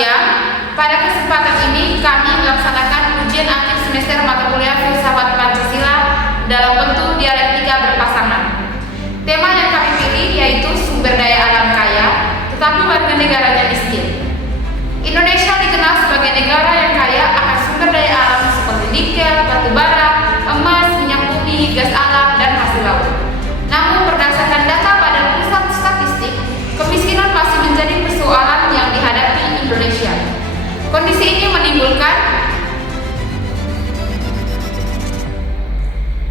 siang. Pada kesempatan ini kami melaksanakan ujian akhir semester mata kuliah Filsafat Pancasila dalam bentuk dialektika berpasangan. Tema yang kami pilih yaitu sumber daya alam kaya, tetapi warga negaranya miskin. Indonesia dikenal sebagai negara yang kaya akan sumber daya alam seperti nikel, batu bara, emas, minyak bumi, gas alam, dan hasil laut. Namun berdasarkan data Badan Pusat Statistik, kemiskinan masih menjadi persoalan yang dihadapi Indonesia. Kondisi ini menimbulkan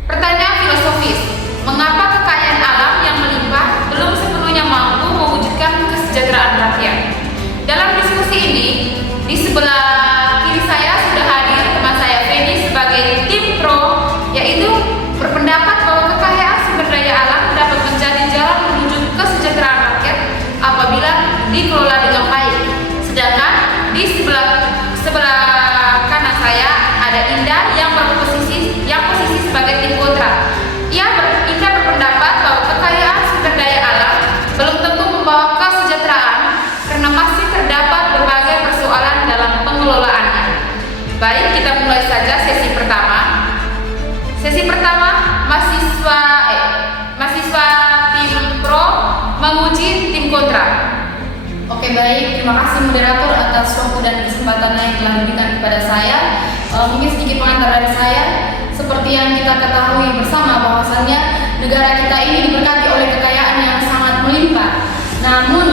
pertanyaan filosofis. Mengapa kekayaan alam yang melimpah belum sepenuhnya mampu mewujudkan kesejahteraan rakyat? Dalam diskusi ini, di sebelah kiri saya sudah hadir teman saya Feni sebagai tim pro, yaitu berpendapat bahwa kekayaan sumber daya alam dapat menjadi jalan menuju kesejahteraan rakyat apabila dikelola dengan baik. Sedangkan di sebelah kanan saya ada Indah yang posisi sebagai tim kontra. Indah berpendapat bahwa kekayaan sumber daya alam belum tentu membawa kesejahteraan karena masih terdapat berbagai persoalan dalam pengelolaannya. Baik, kita mulai saja sesi pertama. Sesi pertama, mahasiswa tim pro menguji tim kontra. Oke, baik, terima kasih moderator atas waktu dan kesempatan yang telah diberikan kepada saya. Mungkin sedikit pengantar dari saya. Seperti yang kita ketahui bersama bahwasannya negara kita ini diberkati oleh kekayaan yang sangat melimpah. Namun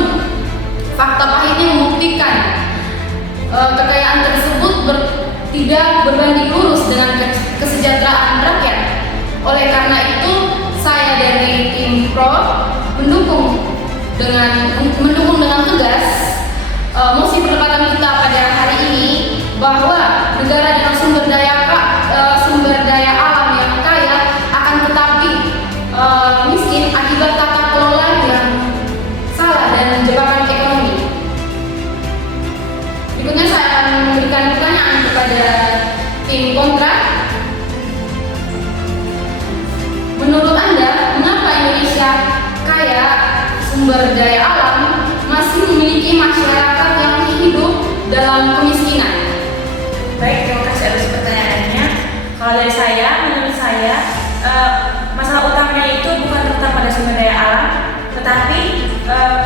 fakta pahitnya membuktikan kekayaan tersebut tidak berbanding lurus dengan kesejahteraan rakyat. Oleh karena itu, saya dari tim pro mendukung dengan tegas mosi perdebatan kita pada hari ini bahwa negara dengan sumber daya alam yang kaya akan tetapi miskin akibat tata kelola yang salah dan jebakan ekonomi. Berikutnya saya akan memberikan pertanyaan kepada tim kontra. Menurut Anda, mengapa Indonesia kaya sumber daya alam masih memiliki masyarakat yang hidup dalam kemiskinan? Baik, terima kasih atas pertanyaannya. Kalau dari saya, menurut saya masalah utamanya itu bukan terletak pada sumber daya alam, tetapi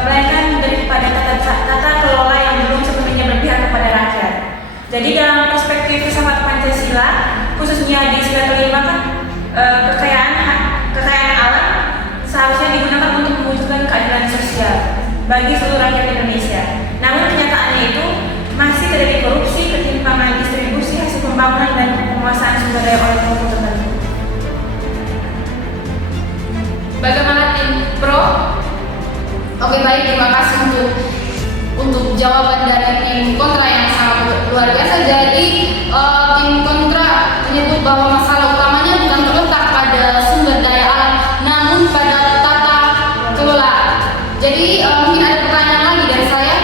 melainkan daripada tata kelola yang belum sepenuhnya berpihak kepada rakyat. Jadi dalam perspektif filsafat Pancasila, khususnya di sila kelima kan kekayaan alam seharusnya digunakan untuk mewujudkan keadilan sosial bagi seluruh rakyat Indonesia. Namun kenyataannya itu masih terjadi korupsi, ketimpangan distribusi hasil pembangunan dan penguasaan sumber daya oleh kelompok tertentu. Bagaimana tim pro? Oke, baik, terima kasih untuk jawaban dari tim kontra yang sangat luar biasa. Jadi tim kontra menyebut bahwa masalah utamanya bukan terletak pada sumber daya alam, namun pada tata kelola. Jadi mungkin ada pertanyaan lagi dari saya.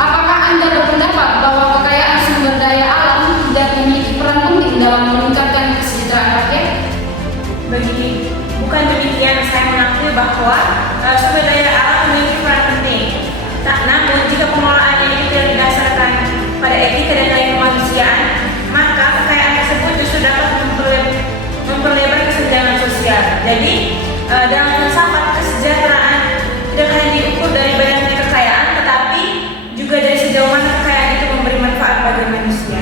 Apakah Anda berpendapat bahwa kekayaan sumber daya alam tidak memiliki peran penting dalam meningkatkan kesejahteraan rakyat? Bukan demikian, saya mengakui bahwa sumber daya alam memiliki peran penting. Namun jika pengelolaannya itu tidak didasarkan pada etika dan nilai kemanusiaan, maka kekayaan tersebut justru dapat memperlebar kesenjangan sosial. Jadi dalam filsafat kesejahteraan tidak hanya diukur dari banyaknya kekayaan, tetapi juga dari sejauh mana kekayaan itu memberi manfaat bagi manusia.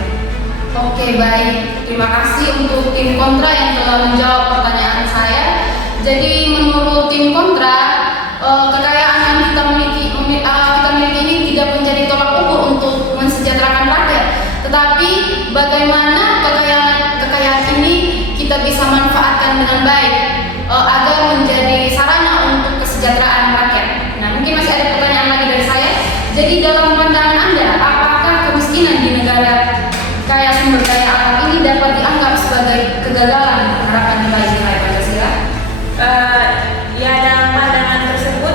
Oke, baik. Terima kasih untuk tim kontra yang telah menjawab pertanyaan saya. Jadi menurut tim kontra, kekayaan yang kita miliki ini tidak menjadi tolak ukur untuk mensejahterakan rakyat. Tetapi bagaimana kekayaan ini kita bisa manfaatkan dengan baik agar menjadi sarana untuk kesejahteraan rakyat. Nah, mungkin masih ada pertanyaan lagi dari saya. Jadi dalam pandangan Anda, apakah kemiskinan di negara kaya sumber daya alam ini dapat dianggap sebagai kegagalan harapan nilai Pancasila? Ya, dalam pandangan tersebut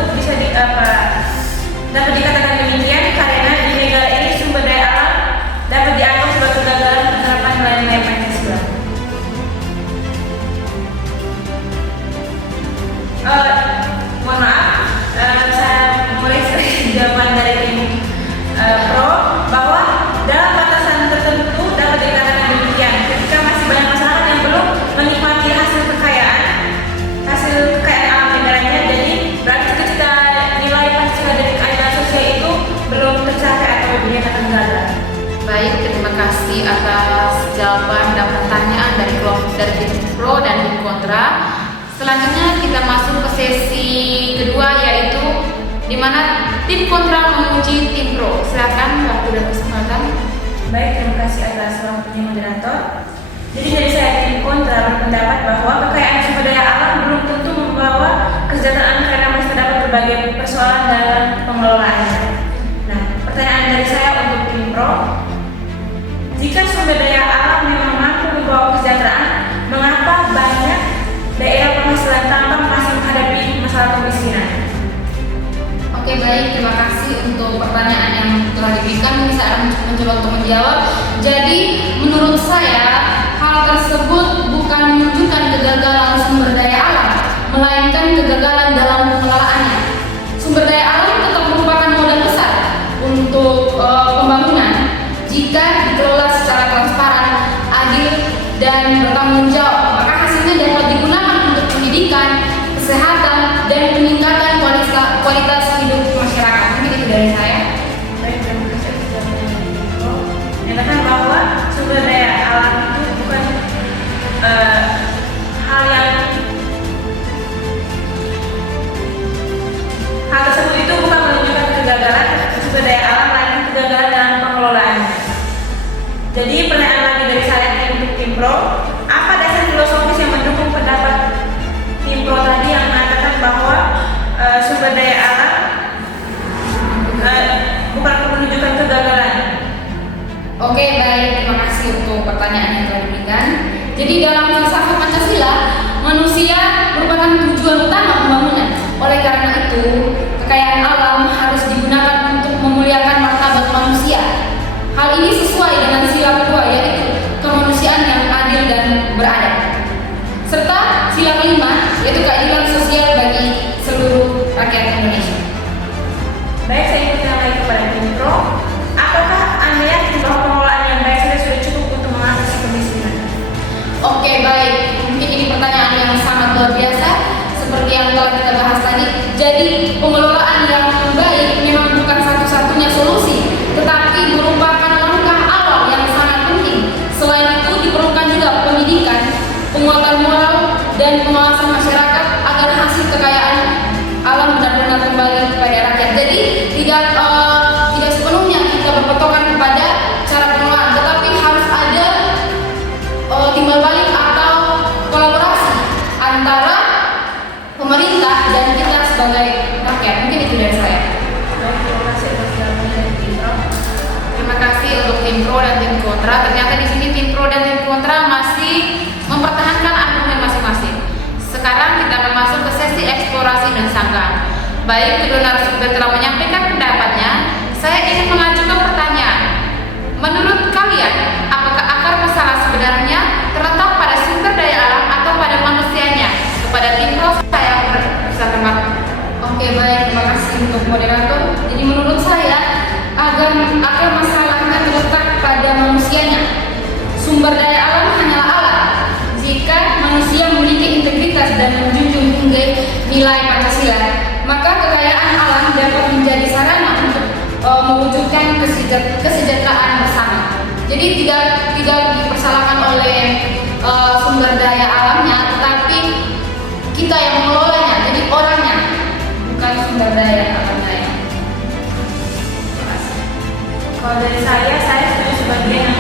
dapat dikatakan demikian karena di negara ini sumber daya alam dapat dianggap sebagai kegagalan penerapan nilai-nilai Pancasila. Baik, terima kasih atas jawaban dan pertanyaan dari tim pro dan tim kontra. Selanjutnya kita masuk ke sesi kedua, yaitu di mana tim kontra menguji tim pro. Silakan waktu dan kesempatan. Baik, terima kasih atas waktunya moderator. Jadi dari saya tim kontra berpendapat bahwa kekayaan sumber daya alam belum tentu membawa kesejahteraan karena masih terdapat berbagai persoalan dalam pengelolaannya. Nah, pertanyaan dari saya untuk tim pro, jika sumber daya alam memang mampu membawa kesejahteraan, mengapa banyak daerah penghasilan tambang masih menghadapi masalah kemiskinan? Oke baik, terima kasih untuk pertanyaan yang telah diberikan. Mungkin saya akan mencoba untuk menjawab. Jadi menurut saya hal tersebut bukan menunjukkan kegagalan sumber daya alam, melainkan kegagalan dalam pengelolaannya. Sumber daya alam tetap merupakan modal besar untuk pembangunan jika dikelola secara transparan, adil, dan bertanggung jawab. Maka hasilnya dapat digunakan untuk pendidikan, kesehatan, dan peningkatan kualitas hidup masyarakat. Mungkin itu dari saya. Baik, terima kasih atas jawabannya tim pro. Menyatakan bahwa sumber daya alam itu bukan hal tersebut itu bukan menunjukkan kegagalan sumber daya alam, lain kegagalan dalam pengelolaannya. Jadi pertanyaan lagi dari saya untuk tim pro, apa dasar filosofis yang mendukung pendapat tim pro tadi yang mengatakan bahwa sumber daya alam bukan menunjukkan kegagalan? Oke baik, terima kasih untuk pertanyaan yang telah diberikan. Jadi dalam filsafat Pancasila, manusia merupakan tujuan utama pembangunan. Oleh karena itu, kekayaan alam harus digunakan untuk memuliakan martabat manusia. Hal ini sesuai dengan sila kedua, yaitu kemanusiaan yang adil dan beradab. Serta sila kelima, yaitu keadilan sosial bagi seluruh rakyat Indonesia. Baik, saya ingin bertanya lagi kepada tim pro, apakah Anda yakin bahwa pengelolaan yang baik sudah cukup untuk mengatasi kemiskinan? Oke baik, mungkin ini pertanyaan yang sangat luar biasa seperti yang telah kita bahas tadi. Jadi pengelolaan yang baik memang bukan satu-satunya solusi, tetapi merupakan langkah awal yang sangat penting. Selain itu diperlukan juga pendidikan, penguatan moral, dan pengawasan masyarakat agar hasil kekayaan alam benar-benar kembali kepada rakyat. Jadi tidak sepenuhnya kita berpatokan kepada cara pengelolaan, tetapi harus ada timbal balik atau kolaborasi antara pemerintah dan kita sebagai rakyat. Mungkin itu dari saya. Baik, terima kasih atas jawabannya dari tim pro. Terima kasih untuk tim pro dan tim kontra. Ternyata di sini tim pro dan tim kontra masih mempertahankan argumen masing-masing. Sekarang kita akan masuk ke sesi eksplorasi dan sanggahan. Baik, kedua narasumber telah menyampaikan pendapatnya. Saya ingin mengajukan pertanyaan. Menurut kalian, apakah akar masalah sebenarnya terletak pada sumber daya alam atau pada manusianya? Kepada tim pro saya bersahabat. Oke baik, terima kasih untuk moderator. Jadi menurut saya akar masalahnya terletak pada manusianya. Sumber daya alam hanyalah alat jika manusia memiliki integritas dan menjunjung tinggi nilai Pancasila, maka kekayaan alam dapat menjadi sarana untuk mewujudkan kesejahteraan bersama. Jadi tidak dipersalahkan oleh sumber daya alamnya, tetapi kita yang mengelolanya. Jadi orangnya, bukan sumber daya alamnya. Kalau dari saya setuju sebagian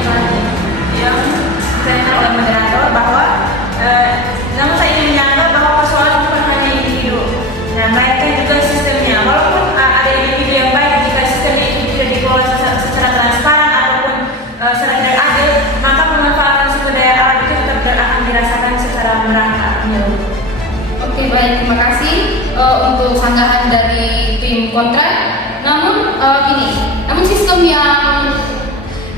yang disampaikan oleh moderator bahwa namun saya ingin menyanggah bahwa persoalan bukan hanya individu, nah melainkan juga sistemnya. Walaupun ada individu yang baik, jika sistem itu tidak dikelola secara transparan ataupun secara tidak adil, maka pemanfaatan sumber daya alam itu tetap akan dirasakan secara merata. Oke baik, terima kasih untuk sanggahan dari tim kontra. Namun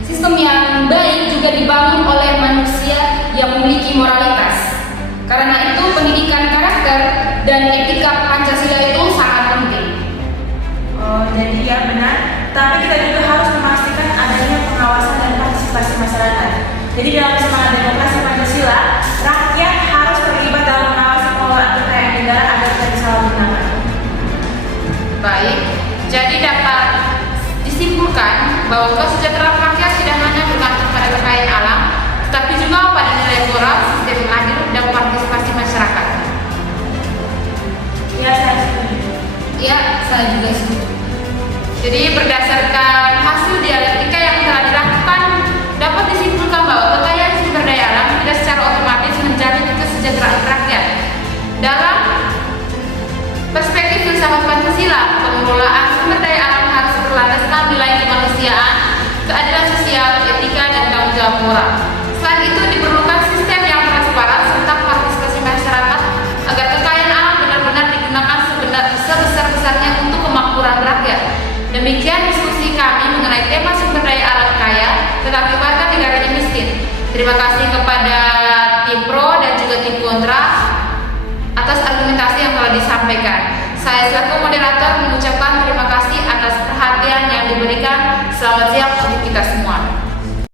sistem yang baik juga dibangun oleh manusia yang memiliki moralitas. Karena itu pendidikan karakter dan etika Pancasila itu sangat penting. Jadi ya benar, tapi kita juga harus memastikan adanya pengawasan dan partisipasi masyarakat. Jadi dalam semangat demokrasi Pancasila, rakyat harus terlibat dalam mengawasi pengelolaan kekayaan negara agar tidak disalahgunakan. Baik, jadi dapat disimpulkan bahwa kesejahteraan rakyat tidak hanya Ya, saya juga setuju. Jadi berdasarkan hasil dialektika yang telah dilakukan, dapat disimpulkan bahwa kekayaan sumber daya alam tidak secara otomatis menjamin kesejahteraan rakyat. Dalam perspektif filsafat Pancasila, pengelolaan sumber daya alam harus berlandaskan nilai kemanusiaan, keadilan sosial, etika, dan tanggung jawab moral. Selain itu, diperlukan sistem yang transparan serta partisipasi masyarakat agar kekayaan alam benar-benar digunakan sebesar-besarnya untuk kemakmuran rakyat. Demikian diskusi kami mengenai tema sumber daya alam kaya tetapi warga negaranya miskin. Terima kasih kepada tim pro dan juga tim kontra atas argumentasi yang telah disampaikan. Saya selaku moderator mengucapkan terima kasih atas perhatian yang diberikan. Selamat siang.